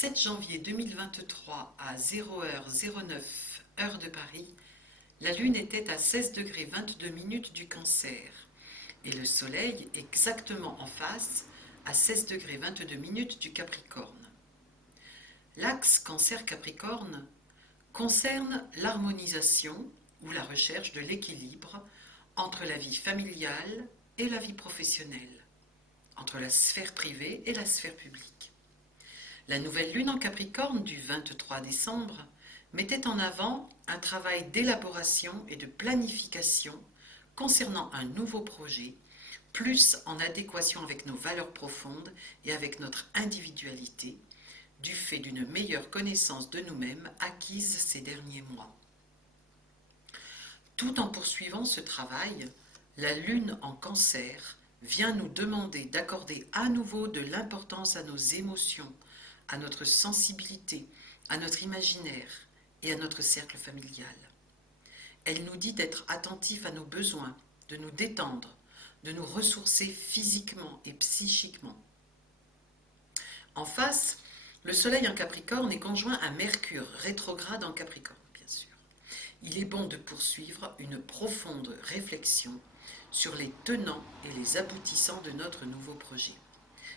7 janvier 2023 à 0h09 heure de Paris, la Lune était à 16 degrés 22 minutes du Cancer et le Soleil exactement en face à 16 degrés 22 minutes du Capricorne. L'axe Cancer-Capricorne concerne l'harmonisation ou la recherche de l'équilibre entre la vie familiale et la vie professionnelle, entre la sphère privée et la sphère publique. La nouvelle lune en Capricorne du 23 décembre mettait en avant un travail d'élaboration et de planification concernant un nouveau projet, plus en adéquation avec nos valeurs profondes et avec notre individualité, du fait d'une meilleure connaissance de nous-mêmes acquise ces derniers mois. Tout en poursuivant ce travail, la Lune en Cancer vient nous demander d'accorder à nouveau de l'importance à nos émotions, à notre sensibilité, à notre imaginaire et à notre cercle familial. Elle nous dit d'être attentifs à nos besoins, de nous détendre, de nous ressourcer physiquement et psychiquement. En face, le Soleil en Capricorne est conjoint à Mercure, rétrograde en Capricorne, bien sûr. Il est bon de poursuivre une profonde réflexion sur les tenants et les aboutissants de notre nouveau projet.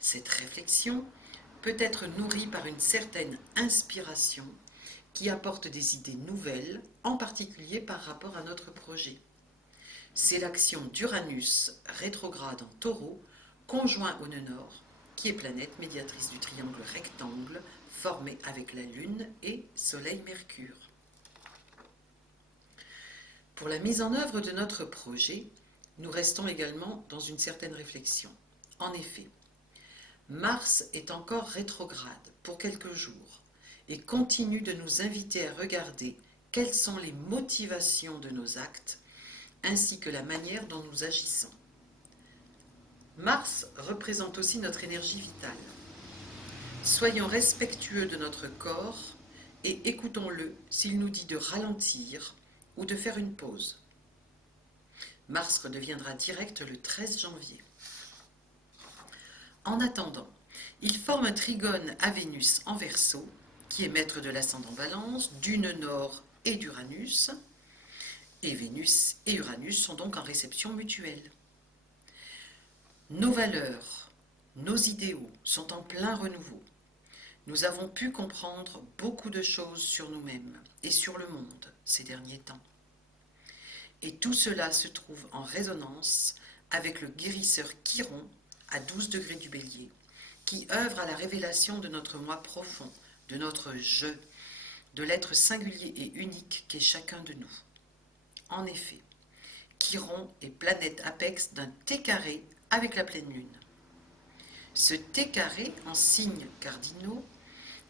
Cette réflexion peut être nourrie par une certaine inspiration qui apporte des idées nouvelles, en particulier par rapport à notre projet. C'est l'action d'Uranus, rétrograde en Taureau, conjoint au nœud nord, qui est planète médiatrice du triangle rectangle formé avec la Lune et Soleil-Mercure. Pour la mise en œuvre de notre projet, nous restons également dans une certaine réflexion. En effet, Mars est encore rétrograde pour quelques jours et continue de nous inviter à regarder quelles sont les motivations de nos actes ainsi que la manière dont nous agissons. Mars représente aussi notre énergie vitale. Soyons respectueux de notre corps et écoutons-le s'il nous dit de ralentir ou de faire une pause. Mars redeviendra direct le 13 janvier. En attendant, il forme un trigone à Vénus en Verseau, qui est maître de l'ascendant Balance, du nœud nord et d'Uranus. Et Vénus et Uranus sont donc en réception mutuelle. Nos valeurs, nos idéaux sont en plein renouveau. Nous avons pu comprendre beaucoup de choses sur nous-mêmes et sur le monde ces derniers temps. Et tout cela se trouve en résonance avec le guérisseur Chiron à 12 degrés du Bélier, qui œuvre à la révélation de notre moi profond, de notre je, de l'être singulier et unique qu'est chacun de nous. En effet, Chiron est planète apex d'un T carré avec la pleine lune. Ce T carré en signes cardinaux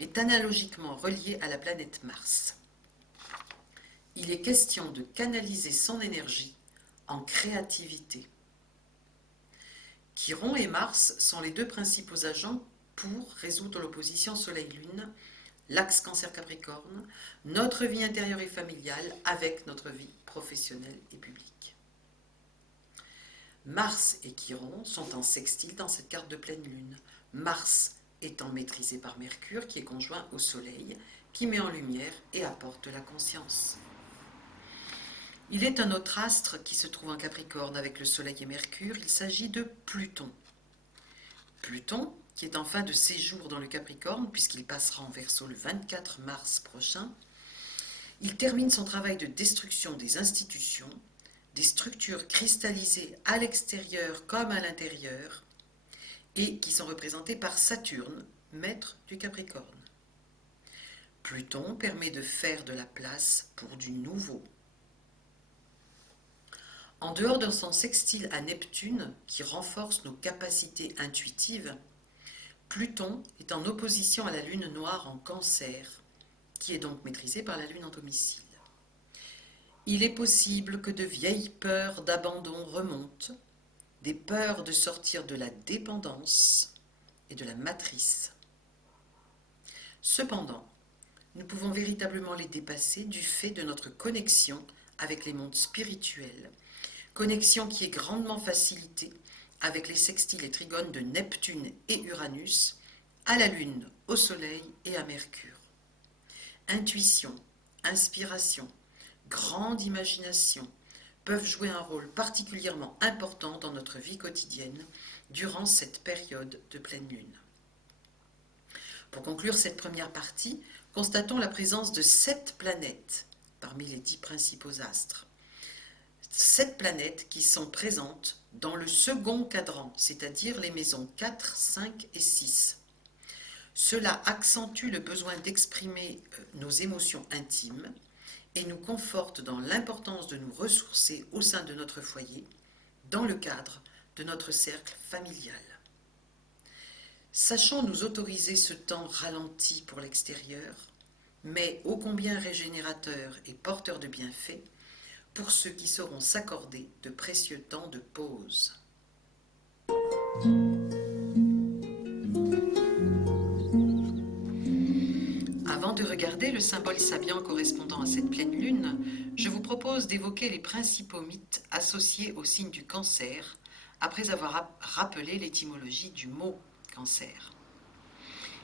est analogiquement relié à la planète Mars. Il est question de canaliser son énergie en créativité. Chiron et Mars sont les deux principaux agents pour résoudre l'opposition Soleil-Lune, l'axe Cancer-Capricorne, notre vie intérieure et familiale avec notre vie professionnelle et publique. Mars et Chiron sont en sextile dans cette carte de pleine lune. Mars étant maîtrisé par Mercure qui est conjoint au Soleil, qui met en lumière et apporte la conscience. Il est un autre astre qui se trouve en Capricorne avec le Soleil et Mercure, il s'agit de Pluton. Pluton, qui est en fin de séjour dans le Capricorne, puisqu'il passera en Verseau le 24 mars prochain, il termine son travail de destruction des institutions, des structures cristallisées à l'extérieur comme à l'intérieur, et qui sont représentées par Saturne, maître du Capricorne. Pluton permet de faire de la place pour du nouveau. En dehors de son sextile à Neptune, qui renforce nos capacités intuitives, Pluton est en opposition à la Lune noire en Cancer, qui est donc maîtrisée par la Lune en domicile. Il est possible que de vieilles peurs d'abandon remontent, des peurs de sortir de la dépendance et de la matrice. Cependant, nous pouvons véritablement les dépasser du fait de notre connexion avec les mondes spirituels, connexion qui est grandement facilitée avec les sextiles et trigones de Neptune et Uranus, à la Lune, au Soleil et à Mercure. Intuition, inspiration, grande imagination peuvent jouer un rôle particulièrement important dans notre vie quotidienne durant cette période de pleine lune. Pour conclure cette première partie, constatons la présence de 7 planètes parmi les 10 principaux astres. 7 planètes qui sont présentes dans le second cadran, c'est-à-dire les maisons 4, 5 et 6. Cela accentue le besoin d'exprimer nos émotions intimes et nous conforte dans l'importance de nous ressourcer au sein de notre foyer, dans le cadre de notre cercle familial. Sachons nous autoriser ce temps ralenti pour l'extérieur, mais ô combien régénérateur et porteur de bienfaits pour ceux qui sauront s'accorder de précieux temps de pause. Avant de regarder le symbole sabian correspondant à cette pleine lune, je vous propose d'évoquer les principaux mythes associés au signe du Cancer, après avoir rappelé l'étymologie du mot cancer.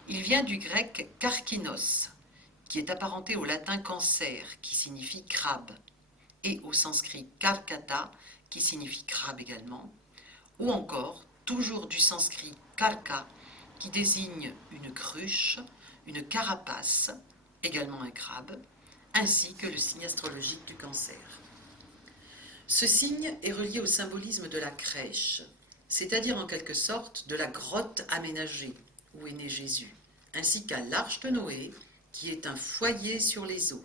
Il vient du grec karkinos, qui est apparenté au latin cancer, qui signifie crabe, et au sanskrit karkata, qui signifie crabe également, ou encore, toujours du sanskrit karka, qui désigne une cruche, une carapace, également un crabe, ainsi que le signe astrologique du Cancer. Ce signe est relié au symbolisme de la crèche, c'est-à-dire en quelque sorte de la grotte aménagée où est né Jésus, ainsi qu'à l'arche de Noé, qui est un foyer sur les eaux.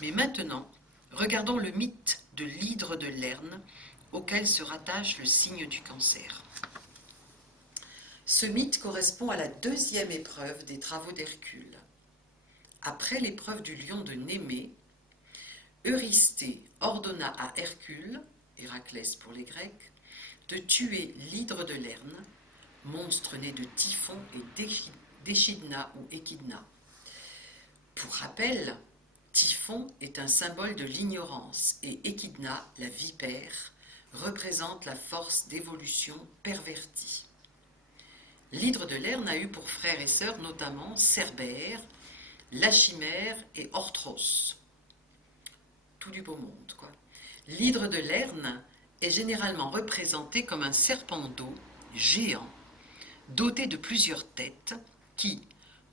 Mais maintenant, regardons le mythe de l'hydre de Lerne, auquel se rattache le signe du Cancer. Ce mythe correspond à la deuxième épreuve des travaux d'Hercule. Après l'épreuve du lion de Némée, Eurysthée ordonna à Hercule, Héraclès pour les Grecs, de tuer l'hydre de Lerne, monstre né de Typhon et d'Échidna ou Échidna. Pour rappel, Typhon est un symbole de l'ignorance et Échidna, la vipère, représente la force d'évolution pervertie. L'hydre de Lerne a eu pour frères et sœurs notamment Cerbère, Lachymère et Orthros. Tout du beau monde, quoi. L'hydre de Lerne est généralement représenté comme un serpent d'eau géant, doté de plusieurs têtes, qui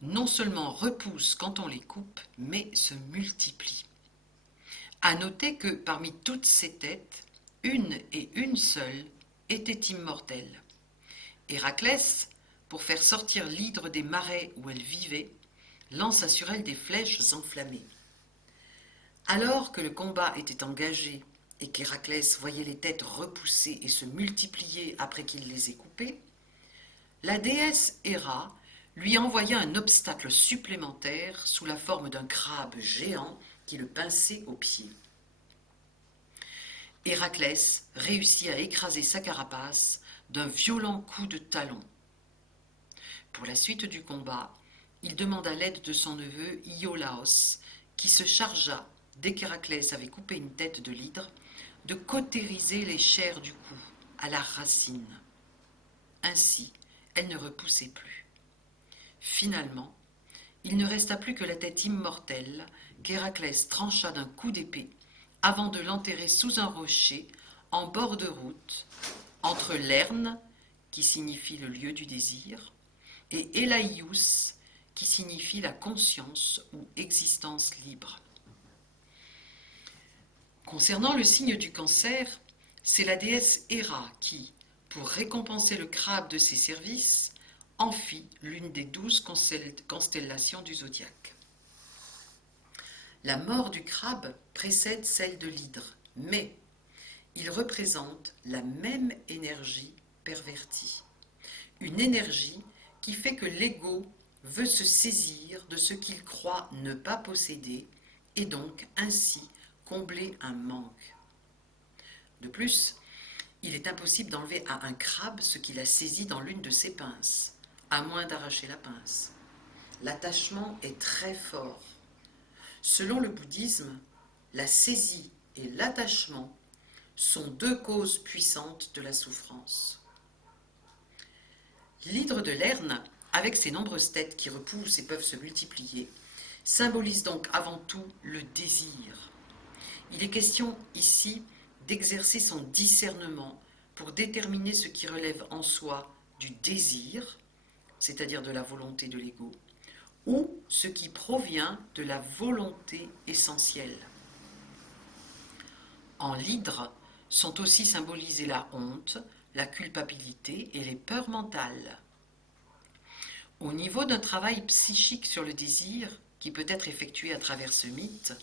non seulement repoussent quand on les coupe, mais se multiplient. À noter que parmi toutes ces têtes, une et une seule était immortelle. Héraclès, pour faire sortir l'hydre des marais où elle vivait, lança sur elle des flèches enflammées. Alors que le combat était engagé et qu'Héraclès voyait les têtes repousser et se multiplier après qu'il les ait coupées, la déesse Héra lui envoya un obstacle supplémentaire sous la forme d'un crabe géant qui le pinçait aux pieds. Héraclès réussit à écraser sa carapace d'un violent coup de talon. Pour la suite du combat, il demanda l'aide de son neveu Iolaos, qui se chargea, dès qu'Héraclès avait coupé une tête de l'hydre, de cautériser les chairs du cou, à la racine. Ainsi, elle ne repoussait plus. Finalement, il ne resta plus que la tête immortelle qu'Héraclès trancha d'un coup d'épée avant de l'enterrer sous un rocher en bord de route, entre Lerne, qui signifie le lieu du désir, et Elaïus, qui signifie la conscience ou existence libre. Concernant le signe du Cancer, c'est la déesse Héra qui, pour récompenser le crabe de ses services, en fit l'une des 12 constellations du zodiaque. La mort du crabe précède celle de l'hydre, mais il représente la même énergie pervertie. Une énergie qui fait que l'ego veut se saisir de ce qu'il croit ne pas posséder et donc ainsi combler un manque. De plus, il est impossible d'enlever à un crabe ce qu'il a saisi dans l'une de ses pinces, à moins d'arracher la pince. L'attachement est très fort. Selon le bouddhisme, la saisie et l'attachement sont 2 causes puissantes de la souffrance. L'hydre de Lerne, avec ses nombreuses têtes qui repoussent et peuvent se multiplier, symbolise donc avant tout le désir. Il est question ici d'exercer son discernement pour déterminer ce qui relève en soi du désir, c'est-à-dire de la volonté de l'ego, ou ce qui provient de la volonté essentielle. En l'hydre sont aussi symbolisées la honte, la culpabilité et les peurs mentales. Au niveau d'un travail psychique sur le désir, qui peut être effectué à travers ce mythe,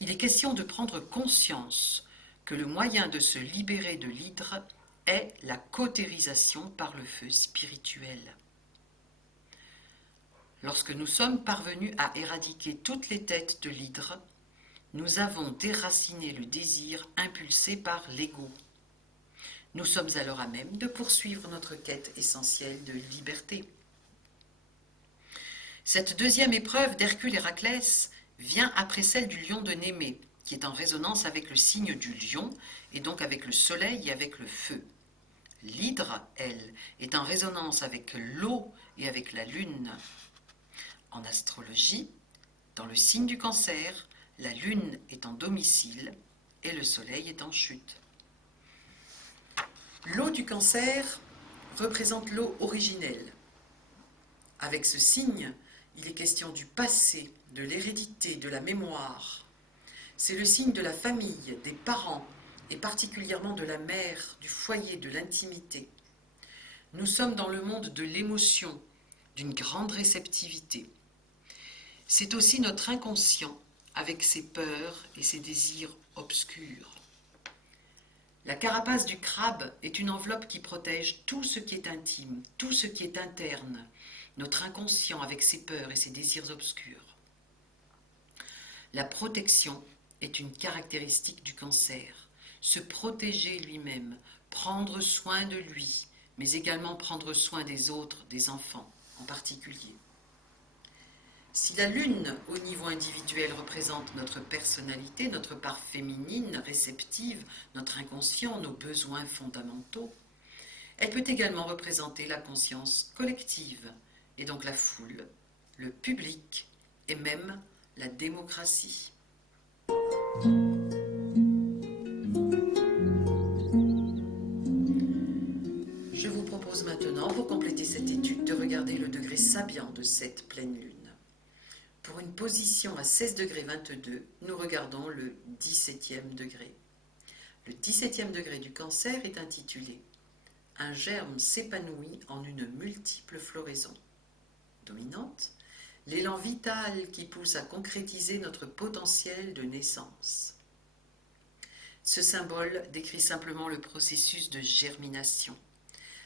il est question de prendre conscience que le moyen de se libérer de l'hydre est la cautérisation par le feu spirituel. Lorsque nous sommes parvenus à éradiquer toutes les têtes de l'hydre, nous avons déraciné le désir impulsé par l'ego. Nous sommes alors à même de poursuivre notre quête essentielle de liberté. Cette deuxième épreuve d'Hercule Héraclès vient après celle du lion de Némée, qui est en résonance avec le signe du lion, et donc avec le soleil et avec le feu. L'hydre, elle, est en résonance avec l'eau et avec la lune. En astrologie, dans le signe du Cancer, la lune est en domicile et le soleil est en chute. L'eau du Cancer représente l'eau originelle. Avec ce signe, il est question du passé, de l'hérédité, de la mémoire. C'est le signe de la famille, des parents, et particulièrement de la mère, du foyer, de l'intimité. Nous sommes dans le monde de l'émotion, d'une grande réceptivité. C'est aussi notre inconscient, avec ses peurs et ses désirs obscurs. La carapace du crabe est une enveloppe qui protège tout ce qui est intime, tout ce qui est interne, notre inconscient avec ses peurs et ses désirs obscurs. La protection est une caractéristique du Cancer. Se protéger lui-même, prendre soin de lui, mais également prendre soin des autres, des enfants en particulier. Si la lune, au niveau individuel, représente notre personnalité, notre part féminine, réceptive, notre inconscient, nos besoins fondamentaux, elle peut également représenter la conscience collective, et donc la foule, le public et même la démocratie. Je vous propose maintenant, pour compléter cette étude, de regarder le degré sabian de cette pleine lune. Pour une position à 16 degrés 22, nous regardons le 17e degré. Le 17e degré du Cancer est intitulé « Un germe s'épanouit en une multiple floraison ». Dominante, l'élan vital qui pousse à concrétiser notre potentiel de naissance. Ce symbole décrit simplement le processus de germination.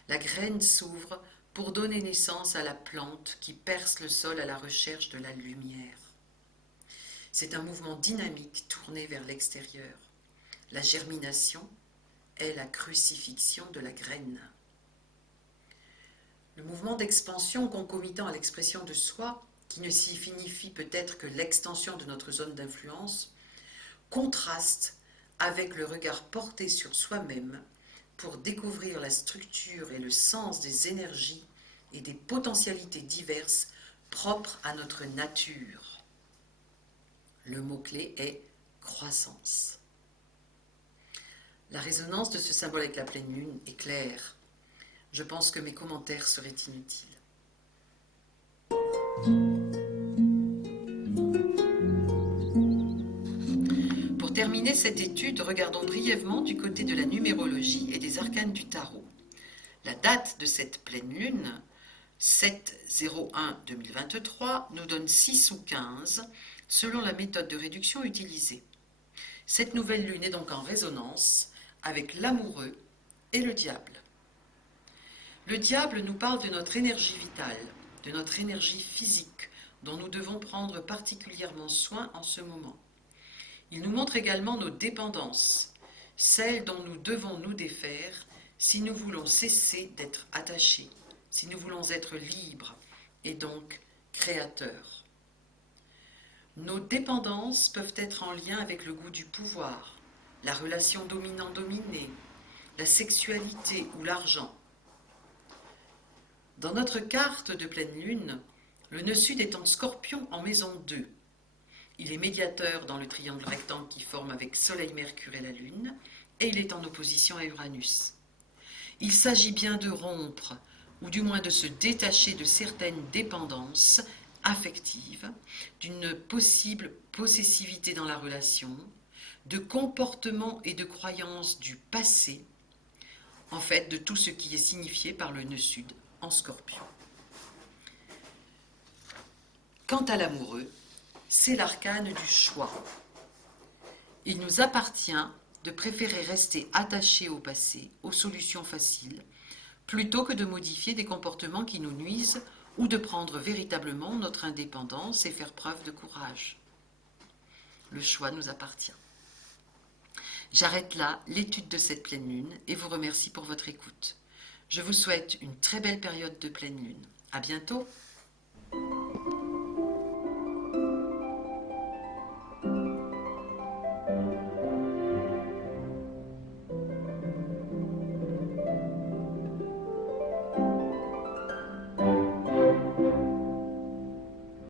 La graine s'ouvre pour donner naissance à la plante qui perce le sol à la recherche de la lumière. C'est un mouvement dynamique tourné vers l'extérieur. La germination est la crucifixion de la graine. Le mouvement d'expansion concomitant à l'expression de soi, qui ne signifie peut-être que l'extension de notre zone d'influence, contraste avec le regard porté sur soi-même pour découvrir la structure et le sens des énergies et des potentialités diverses propres à notre nature. Le mot-clé est croissance. La résonance de ce symbole avec la pleine lune est claire. Je pense que mes commentaires seraient inutiles. Pour terminer cette étude, regardons brièvement du côté de la numérologie et des arcanes du tarot. La date de cette pleine lune, 7-01-2023, nous donne 6 ou 15, selon la méthode de réduction utilisée. Cette nouvelle lune est donc en résonance avec l'amoureux et le diable. Le diable nous parle de notre énergie vitale, de notre énergie physique, dont nous devons prendre particulièrement soin en ce moment. Il nous montre également nos dépendances, celles dont nous devons nous défaire si nous voulons cesser d'être attachés, si nous voulons être libres et donc créateurs. Nos dépendances peuvent être en lien avec le goût du pouvoir, la relation dominant-dominé, la sexualité ou l'argent. Dans notre carte de pleine lune, le nœud sud est en Scorpion en maison 2. Il est médiateur dans le triangle rectangle qui forme avec Soleil, Mercure et la Lune, et il est en opposition à Uranus. Il s'agit bien de rompre, ou du moins de se détacher de certaines dépendances affectives, d'une possible possessivité dans la relation, de comportements et de croyances du passé, en fait de tout ce qui est signifié par le nœud sud en Scorpion. Quant à l'amoureux, c'est l'arcane du choix. Il nous appartient de préférer rester attachés au passé, aux solutions faciles, plutôt que de modifier des comportements qui nous nuisent ou de prendre véritablement notre indépendance et faire preuve de courage. Le choix nous appartient. J'arrête là l'étude de cette pleine lune et vous remercie pour votre écoute. Je vous souhaite une très belle période de pleine lune. À bientôt!